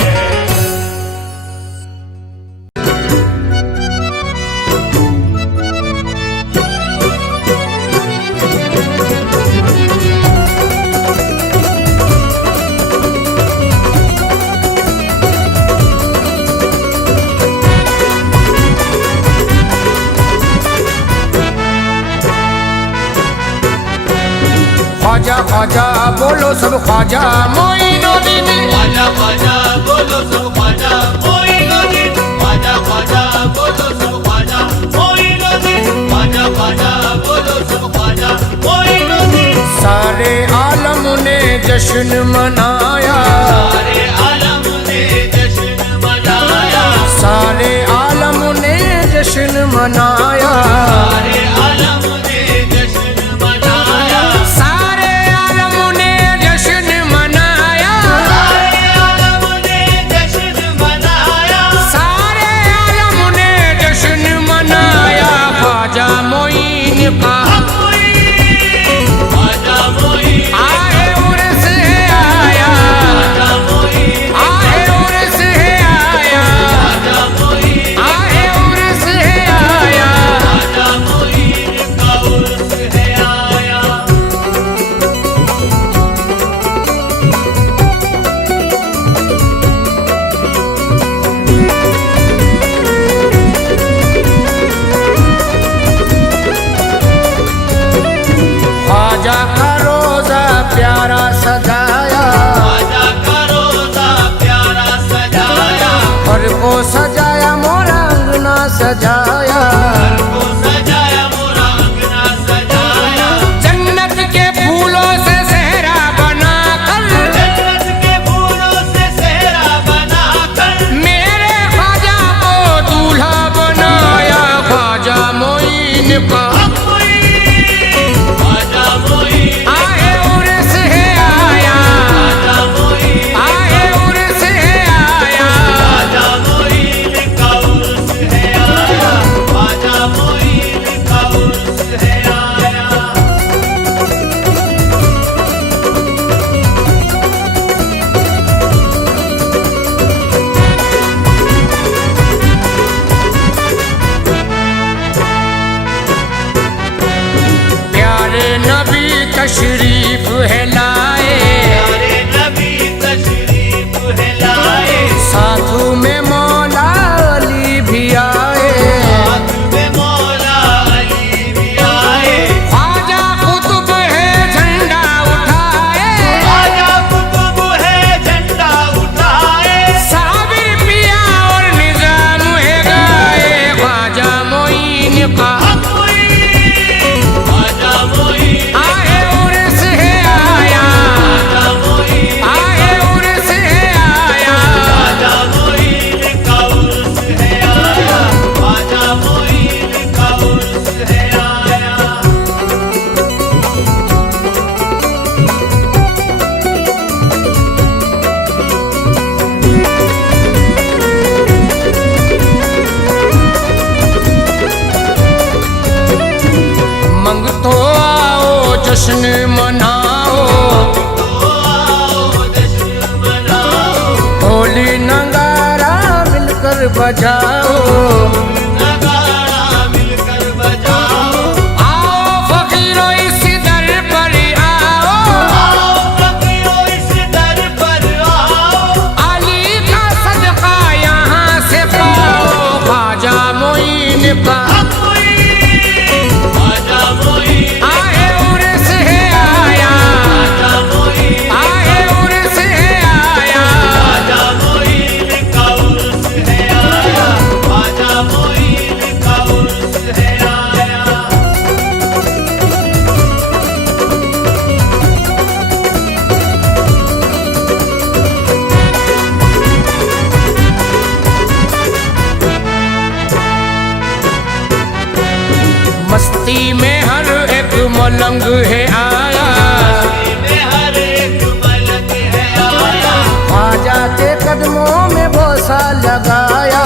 ख्वाजा ख्वाजा बोलो सब ख्वाजा मोइनुद्दीन, ख्वाजा ख्वाजा बोलो सब ख्वाजा मोइनुद्दीन, ख्वाजा ख्वाजा बोलो सब ख्वाजा मोइनुद्दीन, ख्वाजा ख्वाजा बोलो सब ख्वाजा मोइनुद्दीन। सारे आलम ने जश्न मनाया, सारे आलम ने जश्न मनाया, सारे आलम ने जश्न मनाया, सारे आलम ने जश्न मनाया, सारे आलम ने जश्न मनाया, सारे आलम ने जश्न मनाया, सारे आलम ने जश्न मनाया। ख्वाजा मोइन का ख्वाजा मोइन, आए उर्स है आया, ख्वाजा मोइन, आए उर्स है आया, ख्वाजा मोइन, आए उर्स है आया। ख्वाजा मोइन का उर्स है आया। ख्वाजा का रोजा प्यारा सजाया, ख्वाजा का रोजा प्यारा सजाया, घर को सजाया मोरा अंगना सजाया, को सजाया मोरा अंगना सजाया, जन्नत के फूलों से सेहरा बनाकर, जन्नत के फूलों से सेहरा बनाकर, मेरे ख्वाजा को दूल्हा बनाया। ख्वाजा मोइन का ख्वाजा मोइन, आए उर्स है आया, ख्वाजा मोइन, आए उर्स है आया। ख्वाजा मोइन का उर्स है आया, ख्वाजा मोइन का उर्स है आया। प्यारे नबी तशरीफ है लाए, प्यारे नबी तशरीफ है लाए, जश्न मनाओ, होली नगारा मिलकर बजाओ, आओ फकीरों इस दर पर आओ, अली का सदका यहाँ से पाओ, ख्वाजा मोइन का आए उर्स है आया, आए उर्स है आया, मस्ती में हर एक मलंग है आया, ख्वाजा के कदमों में बोसा लगाया,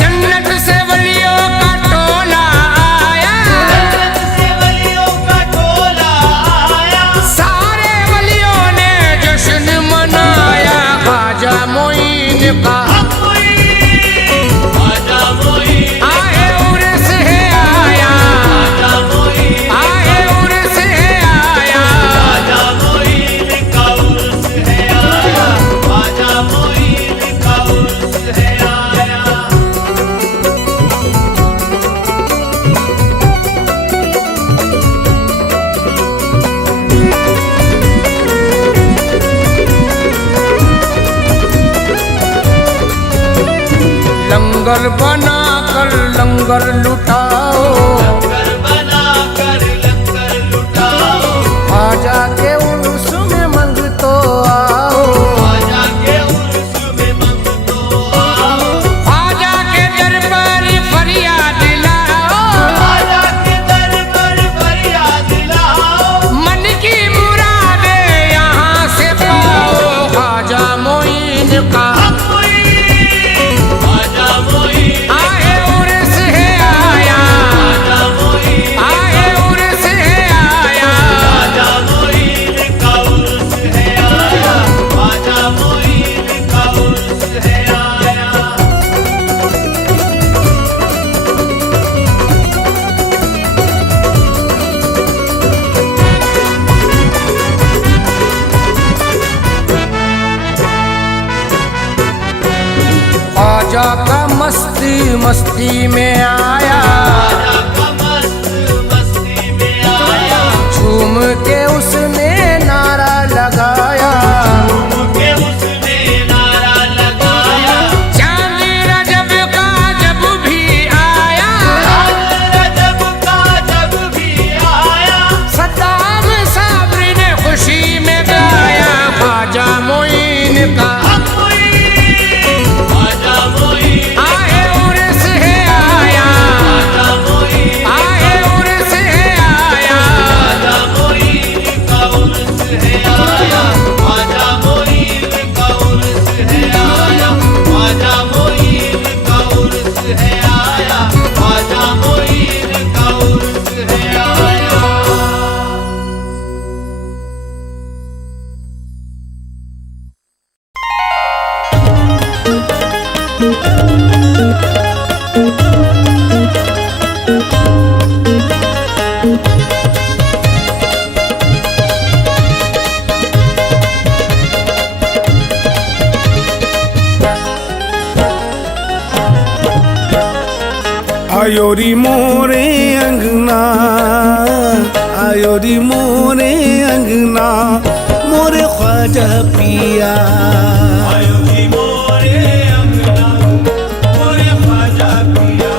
जन्नत से वलियों का टोला आया, सारे वलियों ने जश्न मनाया, ख्वाजा मोइन का आए उर्स है आया, आए उर्स है आया, लंगर बना कर लंगर लुटाओ, ख्वाजा के उर्स में मंग तो आओ, ख्वाजा के दरबार फरियाद लाओ, मन की मुरादे यहाँ से पाओ, ख्वाजा मोइन का आए उर्स है आया, आए उर्स है आया, ख्वाजा का मस्ती मस्ती में आया, झूम के उसने नारा लगाया, चांद रजब का जब भी आया, सद्दाम साबरी ने खुशी में गाया, ख्वाजा मोइन का आए उर्स है आया, आए उर्स है आया, आयो री मोरे अंगना, आयो री मोरे अंगना, मोरे ख्वाजा पिया, आयो जी मोरे अंगना, मोरे ख्वाजा पिया,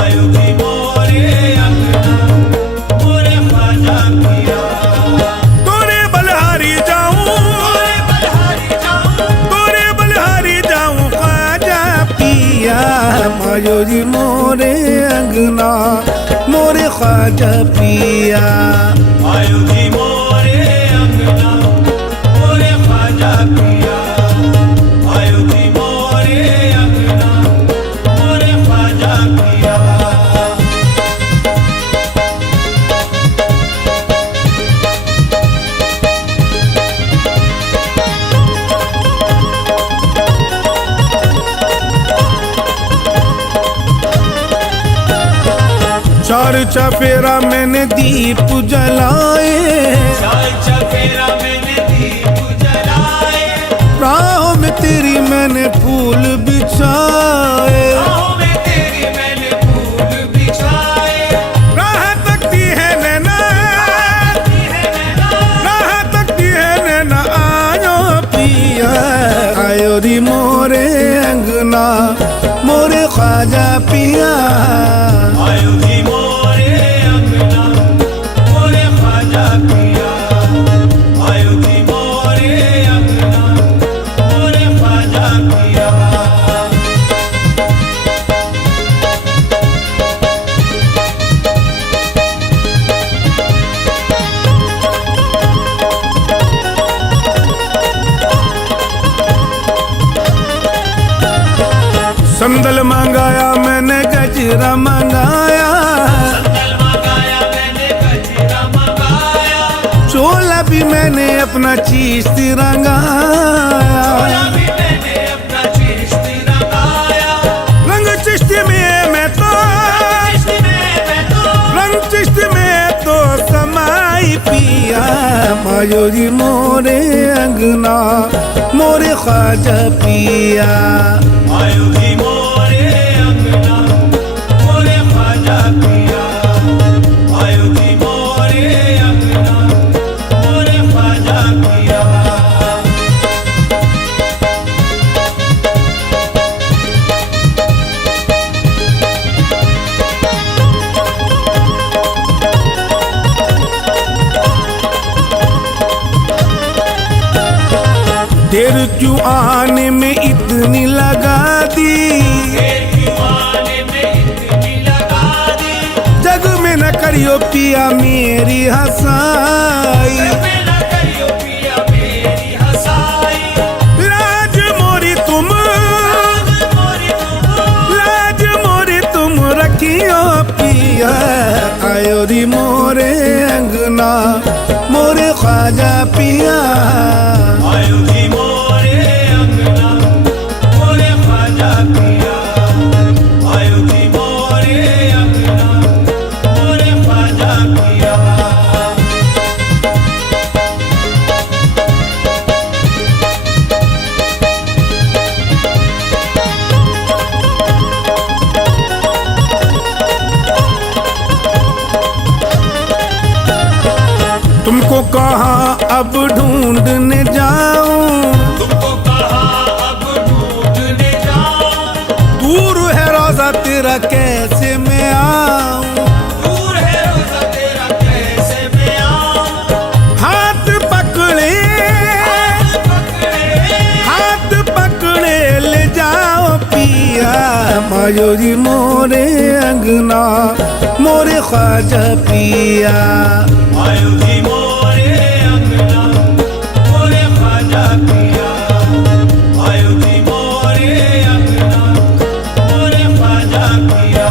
आयो जी मोरे अंगना, मोरे ख्वाजा पिया, तोरे बलहारी जाऊं, तोरे बलहारी जाऊं ख्वाजा पिया, आयो री मोरे अंगना, मोरे ख्वाजा पिया, आयो जी मोरे अंगना, मोरे ख्वाजा पिया, आयो जी मोरे अंगना, मोरे ख्वाजा पिया। चार चफेरा मैंने दीप जलाए, चार चफेरा मैंने दीप जलाए, राहों में तेरी मैंने फूल बिछाए, राहों में तेरी मैंने फूल बिछाए, राह तकती है नैना, राह तकती है नैना, आयो पिया, आयो री मोरे अंगना, मोरे ख्वाजा पिया, आयो जी मोरे अंगना, मोरे ख्वाजा पिया, आयो जी मोरे अंगना, मोरे ख्वाजा पिया। संदल मंगाया मैंने गजरा मंगाया, संदल मंगाया मैंने गजरा मंगाया, चोला भी मैंने अपना चीज रंगाया, चोला भी मैंने अपना चिश्ती रंगाया, रंग चिश्ती में मैं तो, चिश्ती में मैं तो, रंग चिश्ती में तो समाई पिया, मायो जी मोरे अंगना, मोरे ख्वाजा पिया, आयो जी मोरे अंगना, मोरे ख्वाजा पिया, आयो जी मोरे अंगना, मोरे ख्वाजा पिया। देर क्यों आने में इतनी लगा दी, दीवाने में इतनी लगा दी, जग में न करियो पिया मेरी हंसाई, मेरा करियो पिया मेरी हंसाई, लाज मोरी तुम, मोरी तुम, लाज मोरी तुम रखियो पिया, आयो री मोरे अंगना, मोरे ख्वाजा पिया, आयो जी मोरे अंगना, मोरे ख्वाजा पिया, आयो जी मोरे अंगना, मोरे ख्वाजा पिया। तुमको कहाँ अब ढूंढने जाऊं, तुमको कहा अब ढूंढने जाऊं, दूर है रोजा तेरा कैसे मैं आऊं, दूर है रोजा तेरा कैसे मैं आऊं, हाथ पकड़े, पकड़े, हाथ पकड़े ले जाओ पिया, मायो जी मोरे अंगना, मोरे ख्वाजा पिया, आयो जी मोरे अंगना, मोरे ख्वाजा पिया, आयो जी मोरे अंगना, मोरे ख्वाजा पिया।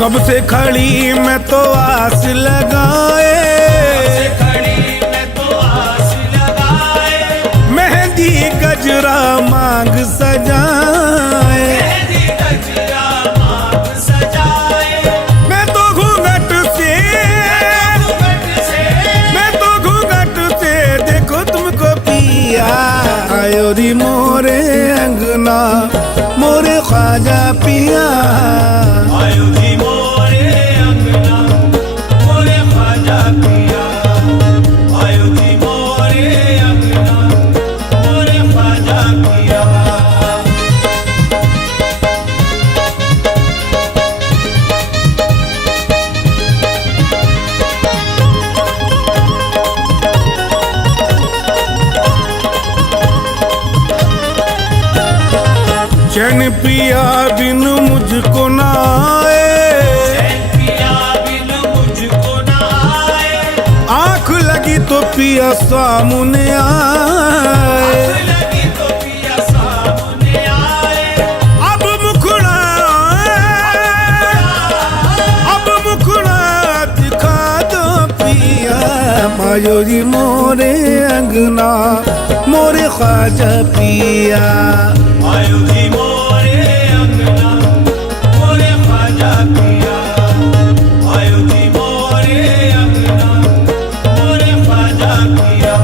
कब से खड़ी मैं तो आस लगाए, खड़ी मैं तो आस लगाए, मेहंदी गजरा मांग सजाए, मेहंदी गजरा मांग सजाए, मैं तो घूंघट से, मैं तो घूंघट से देखो तुमको पिया, आयो री मोरे अंगना, मोरे ख्वाजा पिया, आयो जी मोरे अंगना, मोरे ख्वाजा पिया, आयो जी मोरे अंगना, मोरे ख्वाजा पिया। चैन पिया बिन मुझको ना आए, पिया बिन मुझको ना आए, आँख लगी तो पिया सामने आए, लगी तो पिया सामने आए, अब मुखड़ा, आयो जी मोरे अंगना मोरे ख्वाजा पिया। आयो जी मोरे अंगना मोरे ख्वाजा पिया। आयो जी मोरे अंगना मोरे ख्वाजा पिया।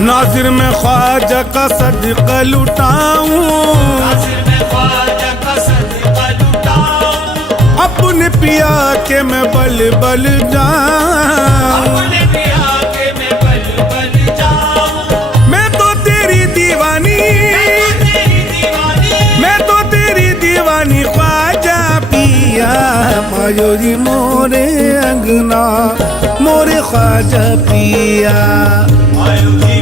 नाजिर में ख्वाजा का सदका लुटाऊं, नासिर में ख्वाजा का सदका लुटाऊं। अपने पिया के मैं बल बल जाऊं। अपने पिया के मैं बल बल जाऊं। मैं तो तेरी दीवानी, तेरी दीवानी, मैं तो तेरी दीवानी ख्वाजा पिया। आयो जी मोरे अंगना मोरे ख्वाजा पिया। आयो जी